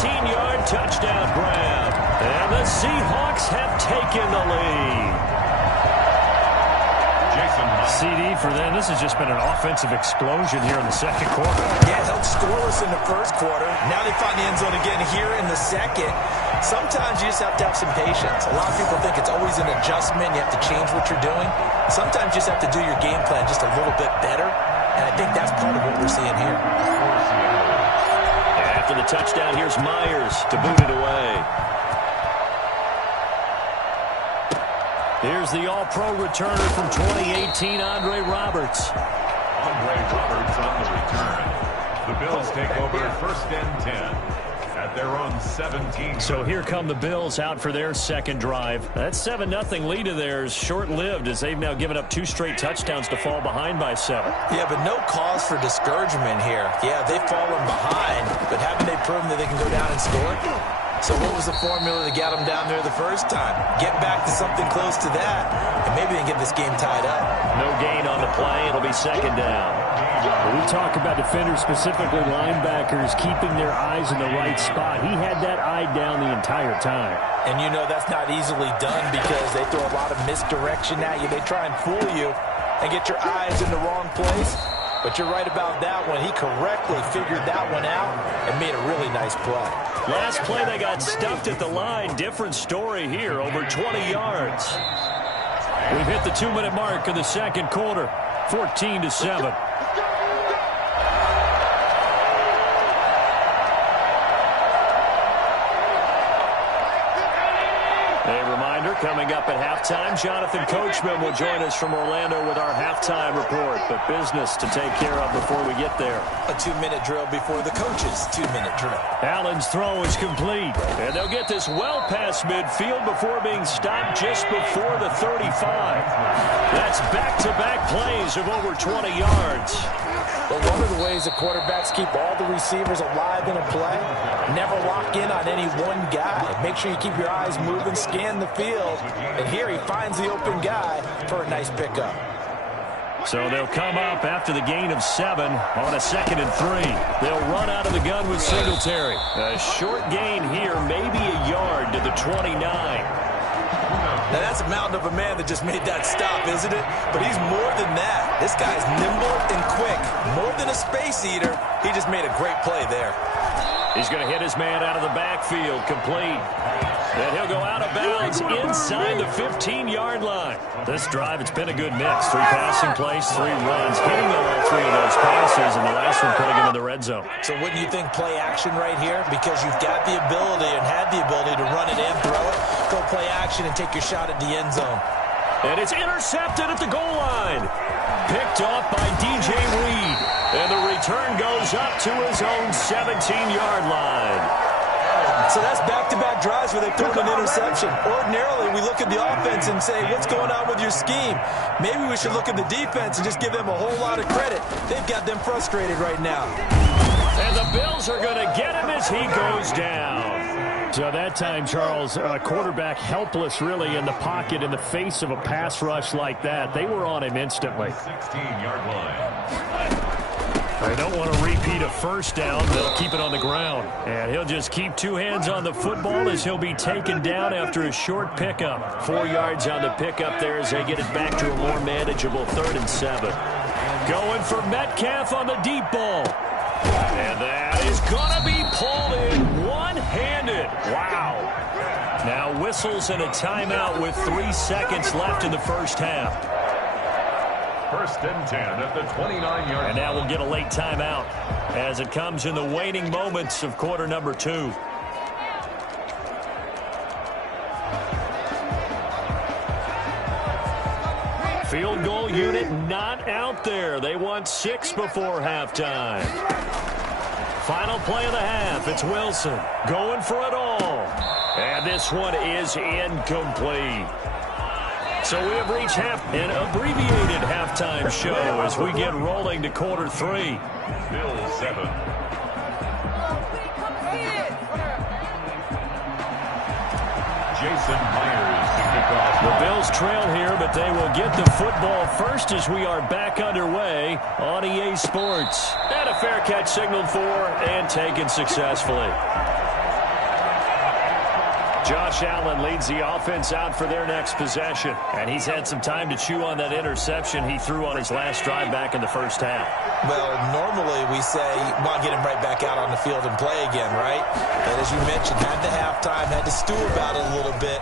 17-yard touchdown grab. And the Seahawks have taken the lead. CD for them. This has just been an offensive explosion here in the second quarter. Yeah, held scoreless in the first quarter. Now they find the end zone again here in the second. Sometimes you just have to have some patience. A lot of people think it's always an adjustment. You have to change what you're doing. Sometimes you just have to do your game plan just a little bit better. And I think that's part of what we're seeing here. After the touchdown, here's Myers to boot it away. Here's the all-pro returner from 2018, Andre Roberts. Andre Roberts on the return. The Bills take over first and 10 at their own 17. So here come the Bills out for their second drive. That 7-0 lead of theirs short-lived as they've now given up 2 straight touchdowns to fall behind by 7. Yeah, but no cause for discouragement here. Yeah, they've fallen behind, but haven't they proven that they can go down and score? So what was the formula that got them down there the first time? Get back to something close to that, and maybe they can get this game tied up. No gain on the play. It'll be second down. When we talk about defenders, specifically linebackers, keeping their eyes in the right spot. He had that eye down the entire time. And you know that's not easily done because they throw a lot of misdirection at you. They try and fool you and get your eyes in the wrong place. But you're right about that one. He correctly figured that one out and made a really nice play. Last play, they got stuffed at the line. Different story here, over 20 yards. We've hit the 2-minute mark in the second quarter, 14-7. A reminder, coming up at halftime, Jonathan Coachman will join us from Orlando with our halftime report. But business to take care of before we get there. A 2-minute drill before the coach's 2-minute drill. Allen's throw is complete. And they'll get this well past midfield before being stopped just before the 35. That's back-to-back plays of over 20 yards. But one of the ways the quarterbacks keep all the receivers alive in a play, never lock in on any one guy. Make sure you keep your eyes moving, scan the field. And here he finds the open guy for a nice pickup. So they'll come up after the gain of 7 on a 2nd and 3. They'll run out of the gun with Singletary. A short gain here, maybe a yard to the 29. Now, that's a mountain of a man that just made that stop, isn't it? But he's more than that. This guy's nimble and quick. More than a space eater, he just made a great play there. He's going to hit his man out of the backfield, complete. Then he'll go out of bounds inside the 15-yard line. This drive, it's been a good mix. 3 passing plays, 3 runs. Hitting all 3 of those passes, and the last one putting him in the red zone. So wouldn't you think play action right here? Because you've got the ability and had the ability to run it and throw it. Go play action and take your shot at the end zone. And it's intercepted at the goal line. Picked off by DJ Reed. And the return goes up to his own 17-yard line. So that's back-to-back drives where they've thrown an interception. Ordinarily, we look at the offense and say, what's going on with your scheme? Maybe we should look at the defense and just give them a whole lot of credit. They've got them frustrated right now. And the Bills are going to get him as he goes down. So that time, Charles, quarterback helpless really in the pocket in the face of a pass rush like that. They were on him instantly. 16-yard line. They don't want to repeat a first down. They'll keep it on the ground. And he'll just keep 2 hands on the football as he'll be taken down after a short pickup. 4 yards on the pickup there as they get it back to a more manageable 3rd and 7. Going for Metcalf on the deep ball. And that is going to be pulled in one-handed. Wow. Now whistles and a timeout with 3 seconds left in the first half. First and 10 at the 29-yard line. And now we'll get a late timeout as it comes in the waning moments of quarter number 2. Field goal unit not out there. They want 6 before halftime. Final play of the half. It's Wilson going for it all. And this one is incomplete. So we have reached an abbreviated halftime show as we get rolling to quarter 3. Bills 7. Jason Myers to kick off. The Bills trail here, but they will get the football first as we are back underway on EA Sports. And a fair catch signaled for and taken successfully. Josh Allen leads the offense out for their next possession. And he's had some time to chew on that interception he threw on his last drive back in the first half. Well, normally we say, want to get him right back out on the field and play again, right? But as you mentioned, had the halftime, had to stew about it a little bit.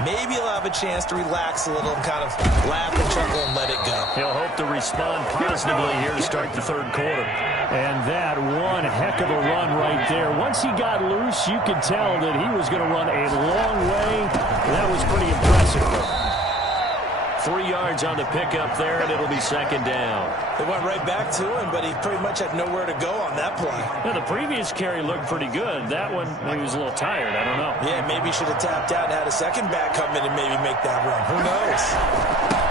Maybe he'll have a chance to relax a little and kind of laugh and chuckle and let it go. He'll hope to respond positively here to start the third quarter. And that one heck of a run right there. Once he got loose, you could tell that he was going to run a long way. That was pretty impressive. 3 yards on the pickup there, and it'll be second down. They went right back to him, but he pretty much had nowhere to go on that play. Now, the previous carry looked pretty good. That one, he was a little tired. I don't know. Yeah, maybe he should have tapped out and had a second back come in and maybe make that run. Who knows?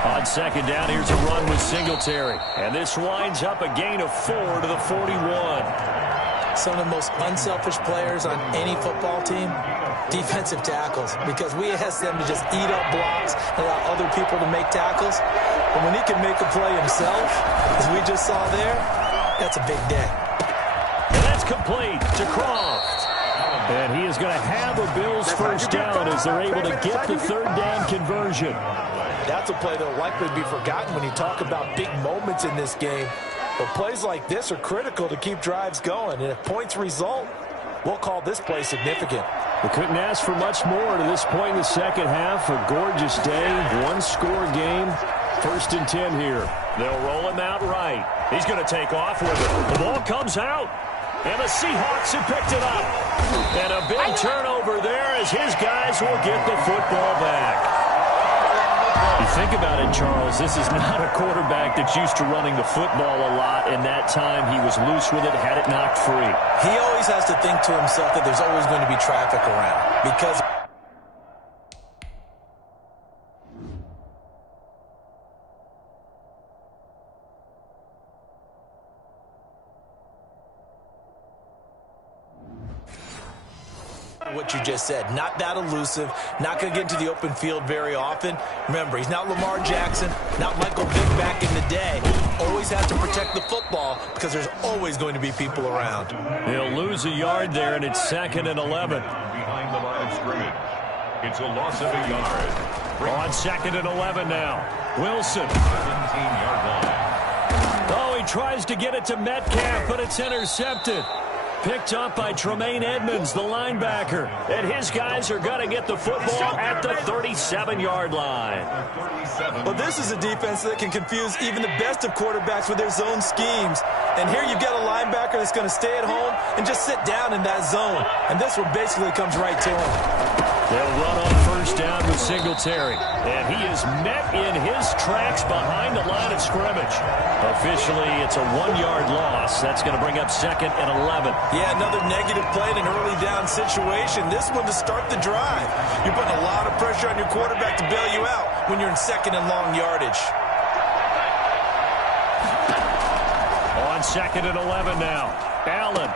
On second down, here's a run with Singletary. And this winds up a gain of 4 to the 41. Some of the most unselfish players on any football team, defensive tackles, because we ask them to just eat up blocks and allow other people to make tackles. But when he can make a play himself, as we just saw there, that's a big day. And that's complete to Croft. And he is going to have a Bills first down as they're able to get the third down conversion. That's a play that will likely be forgotten when you talk about big moments in this game. But plays like this are critical to keep drives going. And if points result, we'll call this play significant. We couldn't ask for much more to this point in the second half. A gorgeous day, one-score game. 1st and 10 here. They'll roll him out right. He's going to take off with it. The ball comes out. And the Seahawks have picked it up. And a big turnover there as his guys will get the football back. You think about it, Charles, this is not a quarterback that's used to running the football a lot, and that time he was loose with it, had it knocked free. He always has to think to himself that there's always going to be traffic around because what you just said, not that elusive, not going to get into the open field very often. Remember, he's not Lamar Jackson, not Michael Vick back in the day. Always have to protect the football because there's always going to be people around. He'll lose a yard there, and it's 2nd and 11. Behind the line of scrimmage. It's a loss of a yard. On 2nd and 11 now. Wilson. 17-yard line. Oh, he tries to get it to Metcalf, but it's intercepted. Picked up by Tremaine Edmonds, the linebacker. And his guys are going to get the football at the 37-yard line. Well, this is a defense that can confuse even the best of quarterbacks with their zone schemes. And here you've got a linebacker that's going to stay at home and just sit down in that zone. And this one basically comes right to him. They'll run on first down with Singletary. And he is met in his tracks behind the line of scrimmage. Officially, it's a 1-yard loss. That's going to bring up 2nd and 11. Yeah, another negative play in an early down situation. This one to start the drive. You're putting a lot of pressure on your quarterback to bail you out when you're in 2nd and long yardage. On 2nd and 11 now. Allen.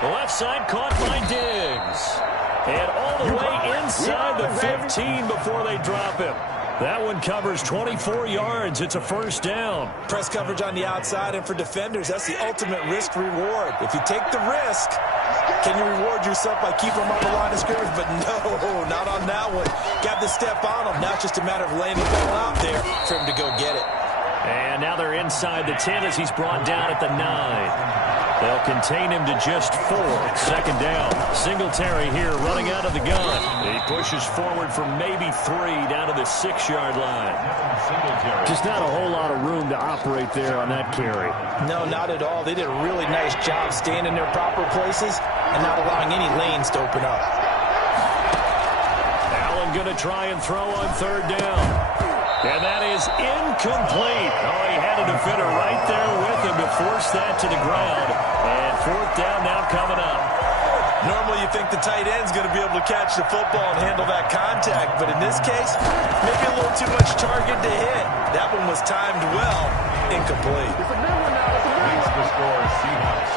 The left side caught by Diggs. And all the way inside the 15 before they drop him. That one covers 24 yards. It's a first down. Press coverage on the outside, and for defenders, that's the ultimate risk-reward. If you take the risk, can you reward yourself by keeping them on the line of scrimmage? But no, not on that one. Got to step on them. Now it's just a matter of laying the ball out there for him to go get it. And now they're inside the 10 as he's brought down at the 9. They'll contain him to just 4. 2nd down. Singletary here running out of the gun. He pushes forward for maybe 3 down to the 6-yard line. Just not a whole lot of room to operate there on that carry. No, not at all. They did a really nice job staying in their proper places and not allowing any lanes to open up. Allen going to try and throw on 3rd down. And that is incomplete. Oh, he had a defender right there with him to force that to the ground. And 4th down now coming up. Normally you think the tight end's going to be able to catch the football and handle that contact. But in this case, maybe a little too much target to hit. That one was timed well. Incomplete. Makes the score Seahawks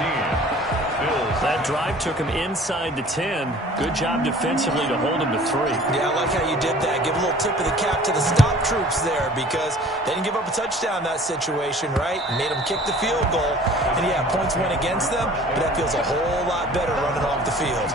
14. Bills That drive took him inside the 10. Good job defensively to hold him to 3. Yeah, I like how you did that. Give a little tip of the cap to the stop troops there because they didn't give up a touchdown in that situation, right? Made them kick the field goal. And, yeah, points went against them, but that feels a whole lot better running off the field.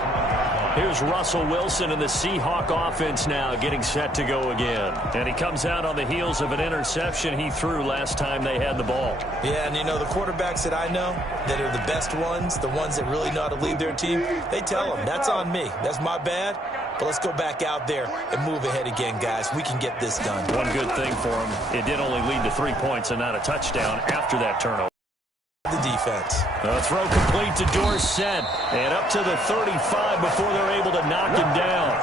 Here's Russell Wilson and the Seahawk offense now getting set to go again. And he comes out on the heels of an interception he threw last time they had the ball. Yeah, and, you know, the quarterbacks that I know that are the best ones, the ones that really know how to lead their team, they tell them, that's on me. That's my bad. But let's go back out there and move ahead again, guys. We can get this done. One good thing for him, it did only lead to 3 points and not a touchdown after that turnover. The defense. The throw complete to Dorsett. And up to the 35 before they're able to knock him down.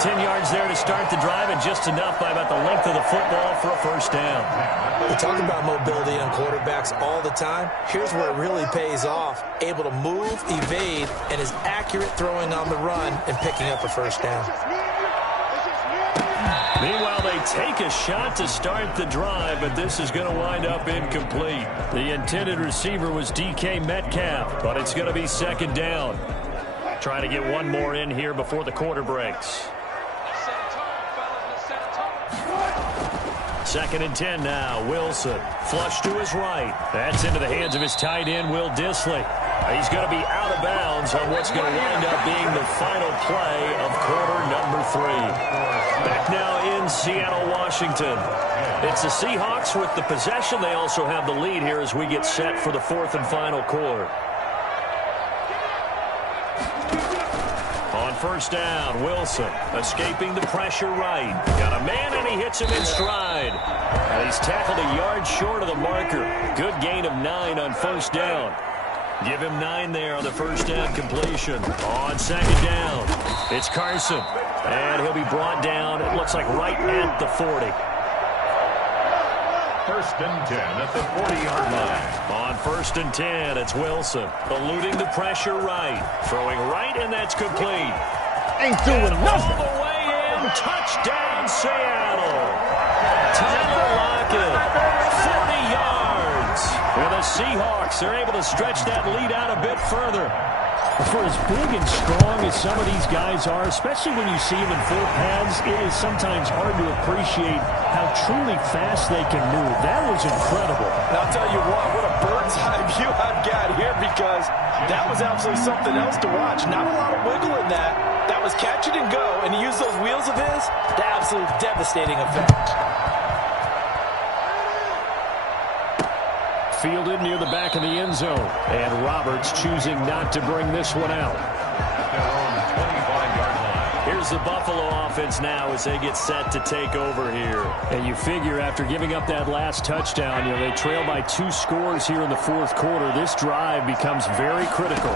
10 yards there to start the drive and just enough by about the length of the football for a first down. We talk about mobility on quarterbacks all the time. Here's where it really pays off. Able to move, evade, and is accurate throwing on the run and picking up a first down. Meanwhile, they take a shot to start the drive, but this is going to wind up incomplete. The intended receiver was DK Metcalf, but it's going to be second down. Trying to get one more in here before the quarter breaks. 2nd and 10 now. Wilson, flush to his right. That's into the hands of his tight end, Will Dissly. He's going to be out of bounds on what's going to wind up being the final play of quarter number 3. Back now in Seattle, Washington. It's the Seahawks with the possession. They also have the lead here as we get set for the 4th and final quarter. On first down, Wilson escaping the pressure right. Got a man and he hits him in stride. And he's tackled a yard short of the marker. Good gain of 9 on first down. Give him 9 there on the first down completion. On second down, it's Carson. And he'll be brought down, it looks like right at the 40. 1st and 10 at the 40-yard line. On 1st and 10, it's Wilson. Eluding the pressure right. Throwing right, and that's complete. Ain't doing nothing. All the way in. Touchdown, Seattle. Tyler Lockett. 40 yards. And the Seahawks are able to stretch that lead out a bit further. For as big and strong as some of these guys are, especially when you see them in full pads, it is sometimes hard to appreciate how truly fast they can move. That was incredible. And I'll tell you what a bird's eye view I've got here because that was absolutely something else to watch. Not a lot of wiggle in that. That was catch it and go, and he used those wheels of his to absolute devastating effect. Fielded near the back of the end zone. And Roberts choosing not to bring this one out. Here's the Buffalo offense now as they get set to take over here. And you figure after giving up that last touchdown, they trail by 2 scores here in the 4th quarter. This drive becomes very critical.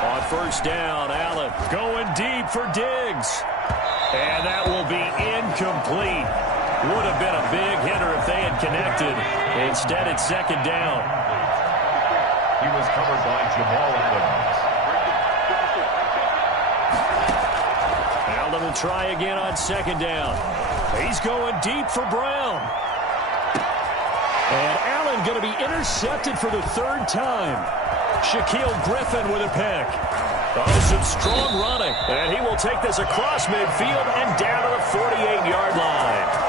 On first down, Allen going deep for Diggs. And that will be incomplete. Would have been a big hitter if they had connected. Instead, it's second down. He was covered by Jamal Adams. Allen will try again on second down. He's going deep for Brown. And Allen going to be intercepted for the 3rd time. Shaquille Griffin with a pick. Oh, some strong running. And he will take this across midfield and down to the 48-yard line.